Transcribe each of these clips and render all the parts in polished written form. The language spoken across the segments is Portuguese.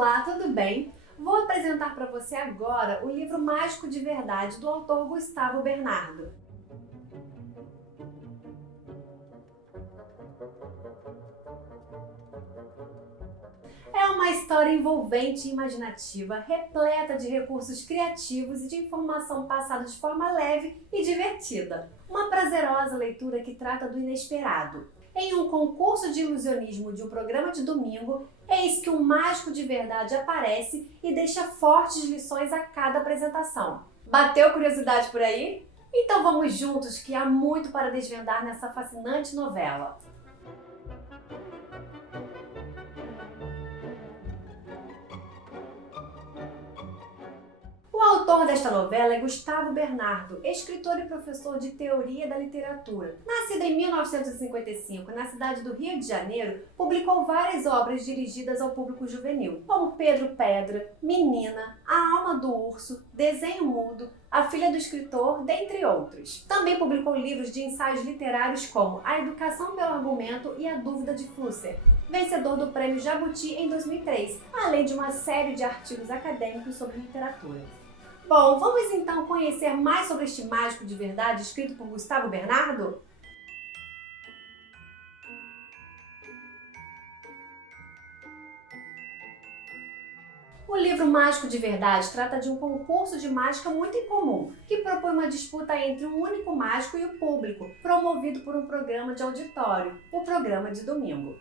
Olá, tudo bem? Vou apresentar para você agora o livro Mágico de Verdade, do autor Gustavo Bernardo. É uma história envolvente e imaginativa, repleta de recursos criativos e de informação passada de forma leve e divertida. Uma prazerosa leitura que trata do inesperado. Em um concurso de ilusionismo de um programa de domingo, eis que um mágico de verdade aparece e deixa fortes lições a cada apresentação. Bateu curiosidade por aí? Então vamos juntos, que há muito para desvendar nessa fascinante novela. O autor desta novela é Gustavo Bernardo, escritor e professor de teoria da literatura. Nascido em 1955 na cidade do Rio de Janeiro, publicou várias obras dirigidas ao público juvenil, como Pedro Pedra, Menina, A Alma do Urso, Desenho Mudo, A Filha do Escritor, dentre outros. Também publicou livros de ensaios literários como A Educação pelo Argumento e A Dúvida de Flusser, vencedor do Prêmio Jabuti em 2003, além de uma série de artigos acadêmicos sobre literatura. Bom, vamos então conhecer mais sobre este mágico de verdade escrito por Gustavo Bernardo? O livro Mágico de Verdade trata de um concurso de mágica muito incomum, que propõe uma disputa entre um único mágico e o público, promovido por um programa de auditório, o programa de domingo.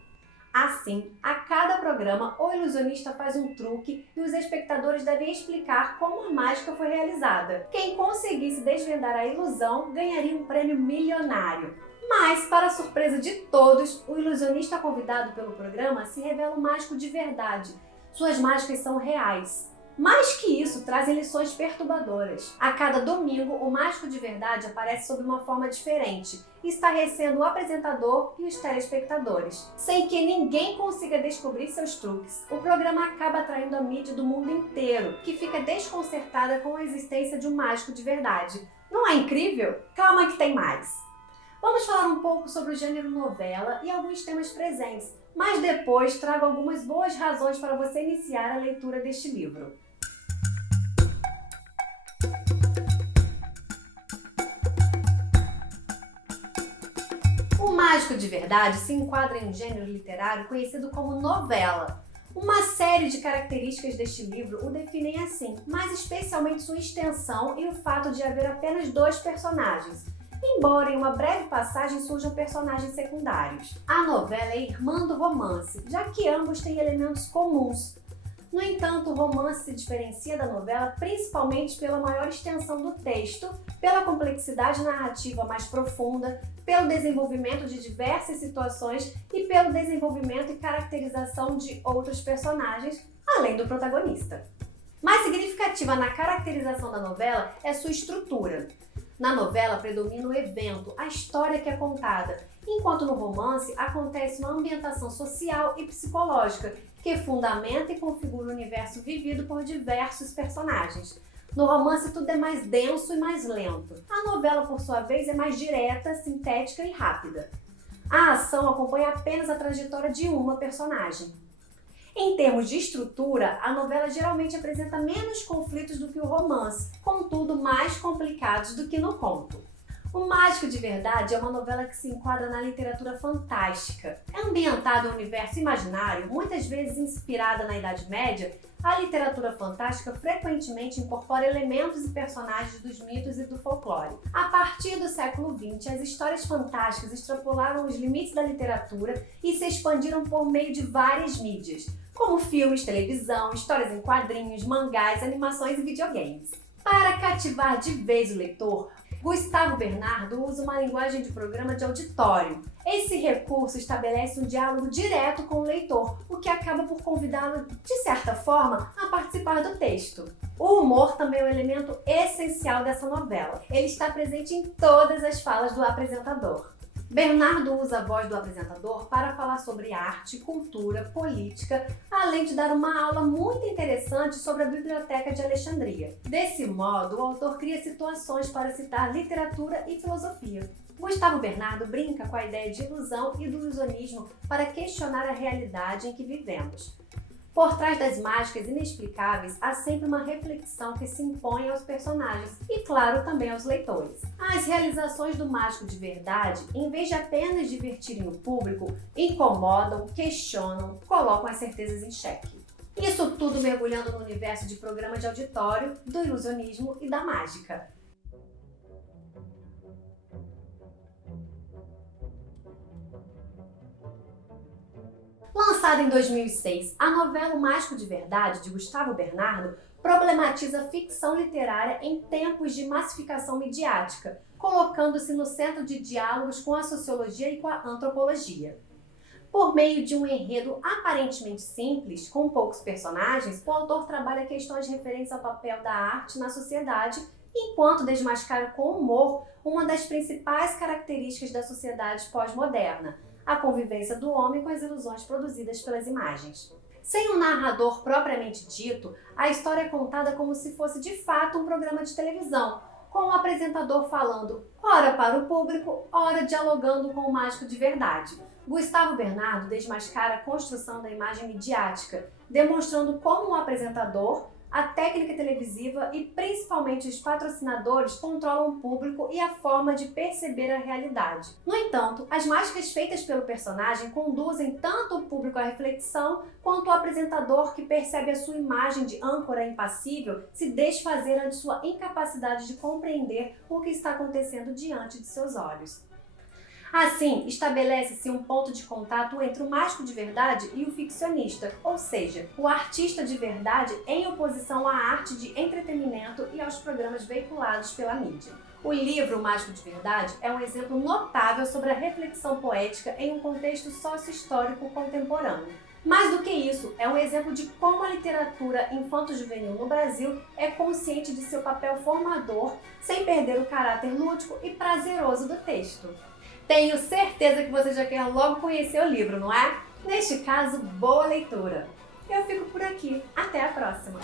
Assim, a cada programa, o ilusionista faz um truque e os espectadores devem explicar como a mágica foi realizada. Quem conseguisse desvendar a ilusão ganharia um prêmio milionário. Mas, para a surpresa de todos, o ilusionista convidado pelo programa se revela um mágico de verdade. Suas mágicas são reais. Mais que isso, trazem lições perturbadoras. A cada domingo, o mágico de verdade aparece sob uma forma diferente, estarrecendo o apresentador e os telespectadores. Sem que ninguém consiga descobrir seus truques, o programa acaba atraindo a mídia do mundo inteiro, que fica desconcertada com a existência de um mágico de verdade. Não é incrível? Calma que tem mais! Vamos falar um pouco sobre o gênero novela e alguns temas presentes, mas depois trago algumas boas razões para você iniciar a leitura deste livro. O Mágico de Verdade se enquadra em um gênero literário conhecido como novela. Uma série de características deste livro o definem assim, mas especialmente sua extensão e o fato de haver apenas 2 personagens, embora em uma breve passagem surjam personagens secundários. A novela é irmã do romance, já que ambos têm elementos comuns. No entanto, o romance se diferencia da novela principalmente pela maior extensão do texto, pela complexidade narrativa mais profunda, pelo desenvolvimento de diversas situações e pelo desenvolvimento e caracterização de outros personagens, além do protagonista. Mais significativa na caracterização da novela é sua estrutura. Na novela predomina o evento, a história que é contada, enquanto no romance acontece uma ambientação social e psicológica que fundamenta e configura o universo vivido por diversos personagens. No romance tudo é mais denso e mais lento. A novela, por sua vez, é mais direta, sintética e rápida. A ação acompanha apenas a trajetória de uma personagem. Em termos de estrutura, a novela geralmente apresenta menos conflitos do que o romance, contudo mais complicados do que no conto. O Mágico de Verdade é uma novela que se enquadra na literatura fantástica. É ambientada em um universo imaginário, muitas vezes inspirada na Idade Média. A literatura fantástica frequentemente incorpora elementos e personagens dos mitos e do folclore. A partir do século XX, as histórias fantásticas extrapolaram os limites da literatura e se expandiram por meio de várias mídias, como filmes, televisão, histórias em quadrinhos, mangás, animações e videogames. Para cativar de vez o leitor, Gustavo Bernardo usa uma linguagem de programa de auditório. Esse recurso estabelece um diálogo direto com o leitor, o que acaba por convidá-lo, de certa forma, a participar do texto. O humor também é um elemento essencial dessa novela. Ele está presente em todas as falas do apresentador. Bernardo usa a voz do apresentador para falar sobre arte, cultura, política, além de dar uma aula muito interessante sobre a Biblioteca de Alexandria. Desse modo, o autor cria situações para citar literatura e filosofia. Gustavo Bernardo brinca com a ideia de ilusão e do ilusionismo para questionar a realidade em que vivemos. Por trás das mágicas inexplicáveis, há sempre uma reflexão que se impõe aos personagens e, claro, também aos leitores. As realizações do mágico de verdade, em vez de apenas divertirem o público, incomodam, questionam, colocam as certezas em xeque. Isso tudo mergulhando no universo de programa de auditório, do ilusionismo e da mágica. Lançada em 2006, a novela O Mágico de Verdade, de Gustavo Bernardo, problematiza a ficção literária em tempos de massificação midiática, colocando-se no centro de diálogos com a sociologia e com a antropologia. Por meio de um enredo aparentemente simples, com poucos personagens, o autor trabalha questões referentes ao papel da arte na sociedade, enquanto desmascara com humor uma das principais características da sociedade pós-moderna, a convivência do homem com as ilusões produzidas pelas imagens. Sem um narrador propriamente dito, a história é contada como se fosse de fato um programa de televisão, com o apresentador falando ora para o público, ora dialogando com o mágico de verdade. Gustavo Bernardo desmascara a construção da imagem midiática, demonstrando como o apresentador, a técnica televisiva e principalmente os patrocinadores controlam o público e a forma de perceber a realidade. No entanto, as mágicas feitas pelo personagem conduzem tanto o público à reflexão quanto o apresentador, que percebe a sua imagem de âncora impassível se desfazer ante sua incapacidade de compreender o que está acontecendo diante de seus olhos. Assim, estabelece-se um ponto de contato entre o mágico de verdade e o ficcionista, ou seja, o artista de verdade em oposição à arte de entretenimento e aos programas veiculados pela mídia. O livro O Mágico de Verdade é um exemplo notável sobre a reflexão poética em um contexto sócio-histórico contemporâneo. Mais do que isso, é um exemplo de como a literatura infanto-juvenil no Brasil é consciente de seu papel formador, sem perder o caráter lúdico e prazeroso do texto. Tenho certeza que você já quer logo conhecer o livro, não é? Neste caso, boa leitura! Eu fico por aqui. Até a próxima!